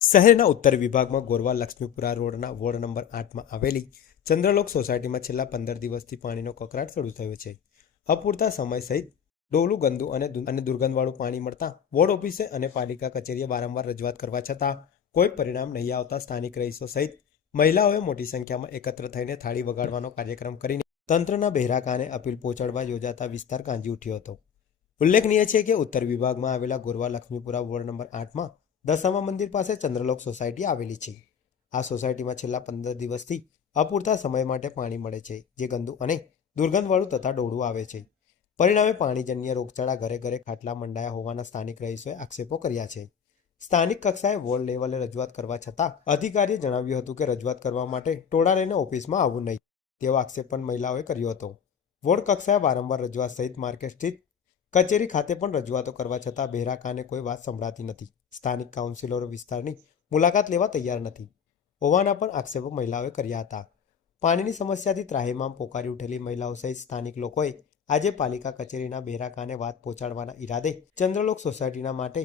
શહેરના ઉત્તર વિભાગમાં ગોરવા લક્ષ્મીપુરા રોડના વોર્ડ નંબર 8માં આવેલી ચંદ્રલોક સોસાયટીમાં છેલ્લા 15 દિવસથી પાણીનો કકળાટ શરૂ થયો છે. અપૂરતા સમય સહિત ડોલું ગંદુ અને દુર્ગંધવાળું પાણી મળતા વોર્ડ ઓફિસે અને પાલિકા કચેરીએ વારંવાર રજૂઆત કરવા છતાં કોઈ પરિણામ નહીં આવતા સ્થાનિક રહીશો સહિત મહિલાઓએ મોટી સંખ્યામાં એકત્ર થઈને થાળી વગાડવાનો કાર્યક્રમ કરીને તંત્રના બહેરા કાને અપીલ પહોંચાડવા યોજાતા વિસ્તાર ગાંજી ઉઠ્યો હતો. ઉલ્લેખનીય છે કે ઉત્તર વિભાગમાં આવેલા ગોરવા લક્ષ્મીપુરા વોર્ડ નંબર 8માં દશામા મંદિર પાસે ચંદ્રલોક સોસાયટી આવેલી છે. આ સોસાયટીમાં છેલ્લા 15 દિવસથી અપૂરતા સમય માટે પાણી મળે છે, જે ગંદુ અને દુર્ગંધવાળું તથા ડોળું આવે છે. પરિણામે પાણીજન્ય રોગચાળા ઘરે ઘરે ખાટલા મંડાયા હોવાના સ્થાનિક રહીશોએ આક્ષેપો કર્યા છે. સ્થાનિક કક્ષાએ વોર્ડ લેવલે રજૂઆત કરવા છતાં અધિકારીએ જણાવ્યું હતું કે રજૂઆત કરવા માટે ટોળા લઈને ઓફિસમાં આવવું નહીં, તેવો આક્ષેપ પણ મહિલાઓએ કર્યો હતો. વોર્ડ કક્ષાએ વારંવાર રજૂઆત સહિત માર્કેટ સ્થિત કચેરી ખાતે પણ રજૂઆતો કરવા છતાં બહેરા કાને કોઈ વાત સંભળાતી નથી. સ્થાનિક કાઉન્સિલરો વિસ્તારની મુલાકાત લેવા તૈયાર નથી હોવાના પણ આક્ષેપો મહિલાઓએ કર્યા હતા. પાણીની સમસ્યાથી ત્રાહિમામ પોકારી ઉઠેલી મહિલાઓ સહિત સ્થાનિક લોકોએ આજે પાલિકા કચેરીના બહેરા કાને વાત પહોંચાડવાના ઈરાદે ચંદ્રલોક સોસાયટીના માટે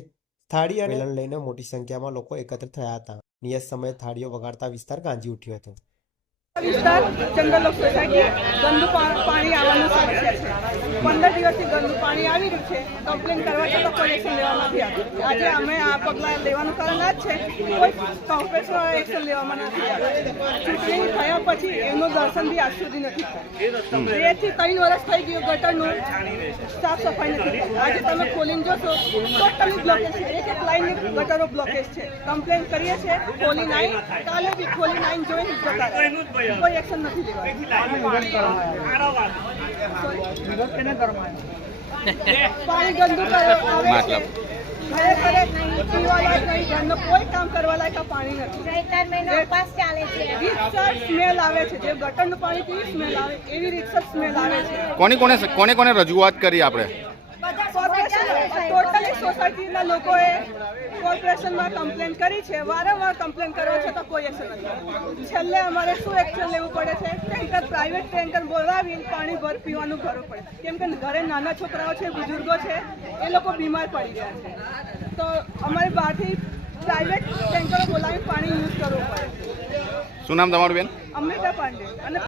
થાળી અને વેલણ લઈને મોટી સંખ્યામાં લોકો એકત્ર થયા હતા. નિયત સમયે થાળીઓ વગાડતા વિસ્તાર ગાંજી ઉઠ્યો હતો. વિસ્તાર ચંદ્રલોક સોસાયટી ગંદુ પાણી આવવાનું સમસ્યા છે. 15 દિવસથી ગંદુ પાણી આવી રહ્યું છે. કમ્પ્લેન કરવા છતાં કોઈ એક્શન લેવામાં નથી આવતું. આજે અમે આ પગલાં લેવાનું કારણ આ જ છે, કોઈ કોર્પોરેશન એક્શન લેવામાં નથી આવતું. ચૂંટણી થયા પછી એમનું દર્શન બી આજ સુધી નથી થયું. 2 થી 3 વર્ષ થઈ ગયું, ગટરનું સાફ સફાઈ નથી થઈ. આજે તમે ખોલીને જોશો ટોટલી બ્લોકેજ છે. એક લાઈનની ગટરો બ્લોકેજ છે. કમ્પ્લેન કરીએ છીએ, ખોલી નાઈ કાલે બી ખોલી નાઈને જોઈને જતા રહે. કોઈ એક્શન નથી લેવાતું. પાણી ગંદુ આવે છે. ઘરે ઘરે પીવા લાયક નહીં, ઘરનું કોઈ કામ કરવા લાયક આ પાણી નથી. રીતસર સ્મેલ આવે છે. જે ગટરનું પાણી કેવી સ્મેલ આવે એવી રીતસર સ્મેલ આવે છે. કોને રજૂઆત કરી આપણે? ટોટલી સોસાયટીના લોકોએ કોર્પોરેશનમાં કમ્પ્લેન કરી છે. વારંવાર કમ્પ્લેન કરવા છતાં કોઈ એક્શન નથી. છેલ્લે અમારે શું એક્શન લેવું પડે છે? ટેન્કર, પ્રાઇવેટ ટેન્કર બોલાવીને પાણી ભર પીવાનું ભરવું પડે, કેમ કે ઘરે નાના છોકરાઓ છે, બુઝુર્ગો છે, એ લોકો બીમાર પડી ગયા છે. તો અમારે બહારથી પ્રાઇવેટ ટેન્કરો બોલાવીને પાણી યુઝ કરવું પડે. શું નામ તમારું બેન? અમૃતા પાંડે. અને